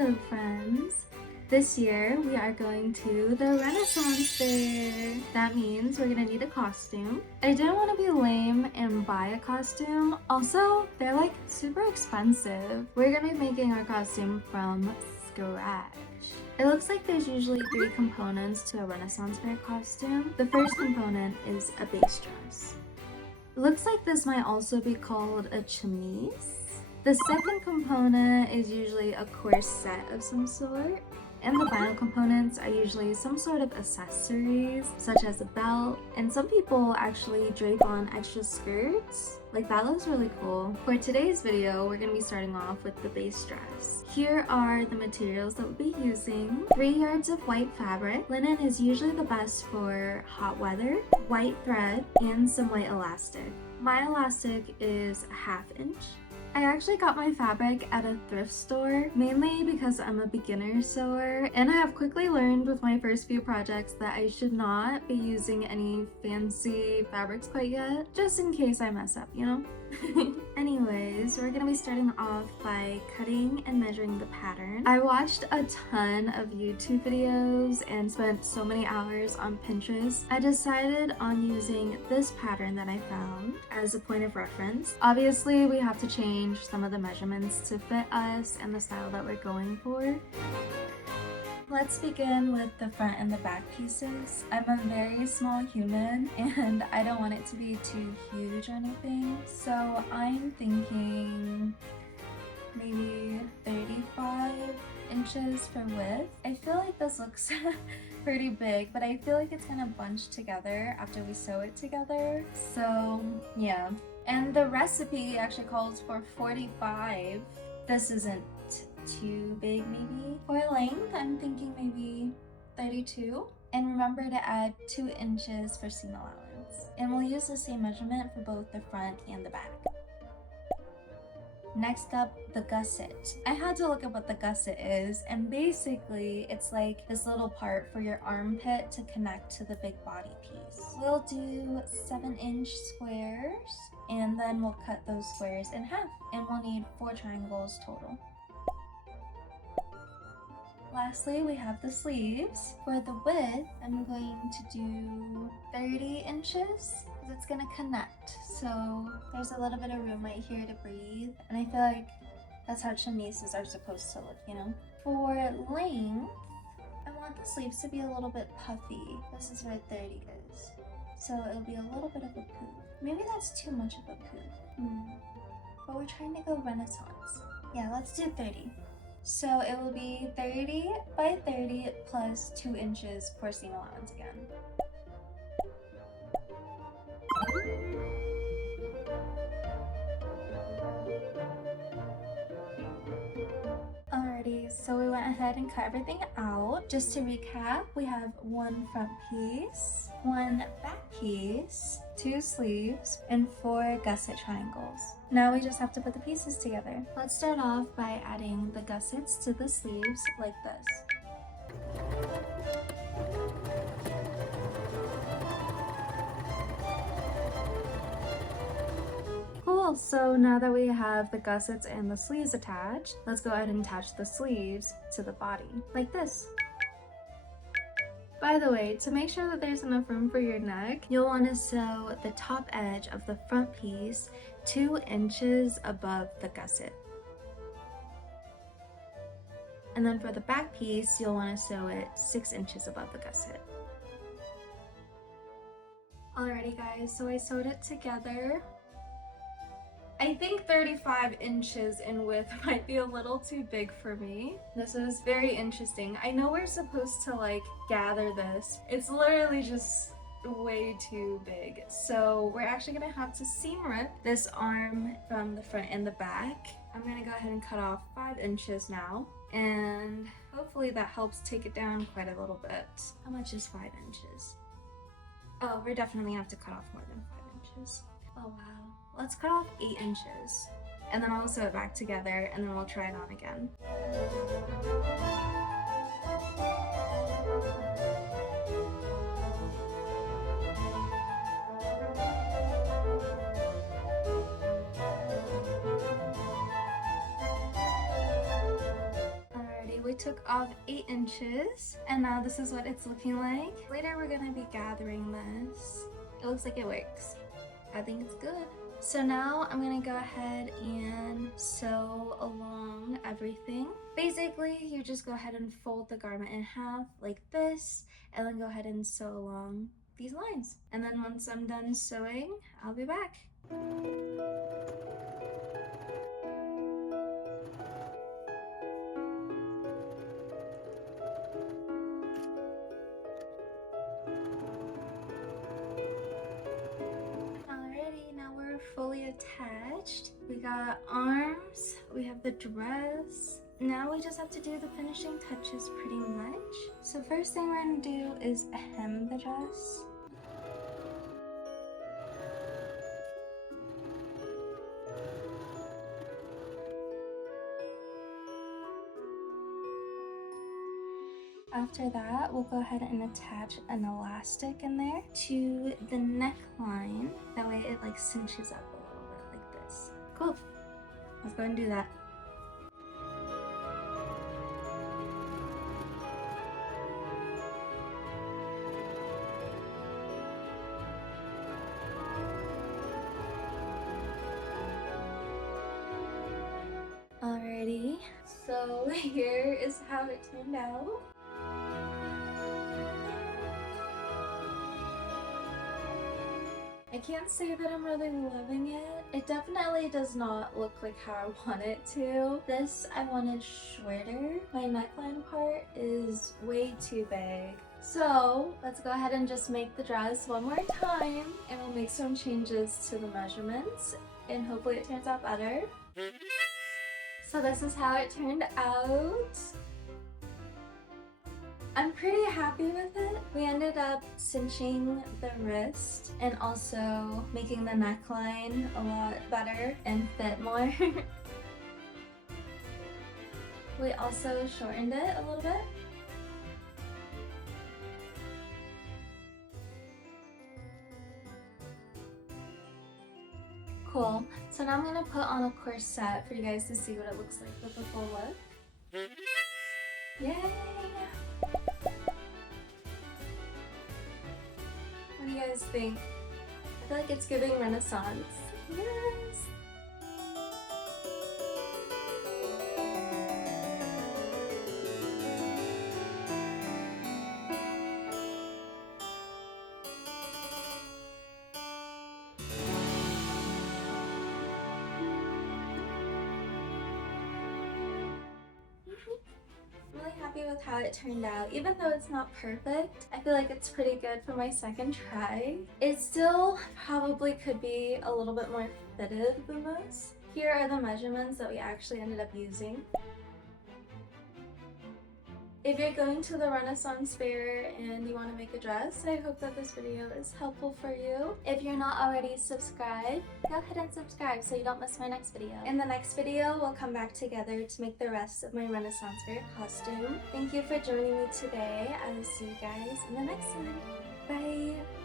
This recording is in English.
Hello friends! This year we are going to the Renaissance Fair. That means we're gonna need a costume. I didn't want to be lame and buy a costume. Also, they're like super expensive. We're gonna be making our costume from scratch. It looks like there's usually 3 components to a Renaissance Fair costume. The first component is a base dress. It looks like this might also be called a chemise. The second component is usually a corset of some sort, and the final components are usually some sort of accessories, such as a belt, and some people actually drape on extra skirts. Like, that looks really cool. For today's video, we're going to be starting off with the base dress. Here are the materials that we'll be using. 3 yards of white fabric. Linen is usually the best for hot weather. White thread and some white elastic. My elastic is a 1/2 inch. I actually got my fabric at a thrift store, mainly because I'm a beginner sewer, and I have quickly learned with my first few projects that I should not be using any fancy fabrics quite yet, just in case I mess up, you know? Anyways, we're gonna be starting off by cutting and measuring the pattern. I watched a ton of YouTube videos and spent so many hours on Pinterest. I decided on using this pattern that I found as a point of reference. Obviously, we have to change some of the measurements to fit us and the style that we're going for. Let's begin with the front and the back pieces. I'm a very small human and I don't want it to be too huge or anything, so I'm thinking maybe 35 inches for width. I feel like this looks pretty big, but I feel like it's gonna bunch together after we sew it together, so yeah. And the recipe actually calls for 45. This isn't too big maybe. For length, I'm thinking maybe 32. And remember to add 2 inches for seam allowance. And we'll use the same measurement for both the front and the back. Next up, the gusset. I had to look up what the gusset is, and basically it's like this little part for your armpit to connect to the big body piece. We'll do 7-inch squares, and then we'll cut those squares in half, and we'll need 4 triangles total. Lastly, we have the sleeves. For the width, I'm going to do 30 inches because it's going to connect. So there's a little bit of room right here to breathe. And I feel like that's how chemises are supposed to look, you know? For length, I want the sleeves to be a little bit puffy. This is where 30 is. So it'll be a little bit of a poop. Maybe that's too much of a poop. But we're trying to go Renaissance. Yeah, let's do 30. So it will be 30 by 30 plus 2 inches for seam allowance again. Alrighty, so we went ahead and cut everything out. Just to recap, we have 1 front piece, 1 back piece, 2 sleeves, and 4 gusset triangles. Now we just have to put the pieces together. Let's start off by adding the gussets to the sleeves like this. Cool, so now that we have the gussets and the sleeves attached, let's go ahead and attach the sleeves to the body, like this. By the way, to make sure that there's enough room for your neck, you'll want to sew the top edge of the front piece 2 inches above the gusset. And then for the back piece, you'll want to sew it 6 inches above the gusset. Alrighty guys, so I sewed it together. I think 35 inches in width might be a little too big for me. This is very interesting. I know we're supposed to like gather this. It's literally just way too big. So we're actually gonna have to seam rip this arm from the front and the back. I'm gonna go ahead and cut off 5 inches now. And hopefully that helps take it down quite a little bit. How much is 5 inches? Oh, we're definitely gonna have to cut off more than 5 inches. Oh wow. Let's cut off 8 inches, and then I'll sew it back together, and then we'll try it on again. Alrighty, took off 8 inches and now this is what it's looking like. Later we're gonna be gathering this. It looks like it works. I think it's good. So now I'm gonna go ahead and sew along everything. Basically, you just go ahead and fold the garment in half like this and then go ahead and sew along these lines. And then once I'm done sewing, I'll be back. Alrighty, now we're fully attached. We got arms, we have the dress. Now we just have to do the finishing touches pretty much. So first thing we're gonna do is hem the dress. After that, we'll go ahead and attach an elastic in there to the neckline. That way it like cinches up a little bit like this. Cool. Let's go and do that. Alrighty, so here is how it turned out. I can't say that I'm really loving it. It definitely does not look like how I want it to. This I wanted shorter. My neckline part is way too big. So let's go ahead and just make the dress one more time and we'll make some changes to the measurements and hopefully it turns out better. So this is how it turned out. I'm pretty happy with it. We ended up cinching the wrist and also making the neckline a lot better and fit more. We also shortened it a little bit. Cool. So now I'm gonna put on a corset for you guys to see what it looks like with the full look. Yay! What do you guys think? I feel like it's giving Renaissance. Yes! I'm really happy with how it turned out. Even though it's not perfect, I feel like it's pretty good for my second try. It still probably could be a little bit more fitted than this. Here are the measurements that we actually ended up using. If you're going to the Renaissance Fair and you want to make a dress, I hope that this video is helpful for you. If you're not already subscribed, go ahead and subscribe so you don't miss my next video. In the next video, we'll come back together to make the rest of my Renaissance Fair costume. Thank you for joining me today. I will see you guys in the next one. Bye!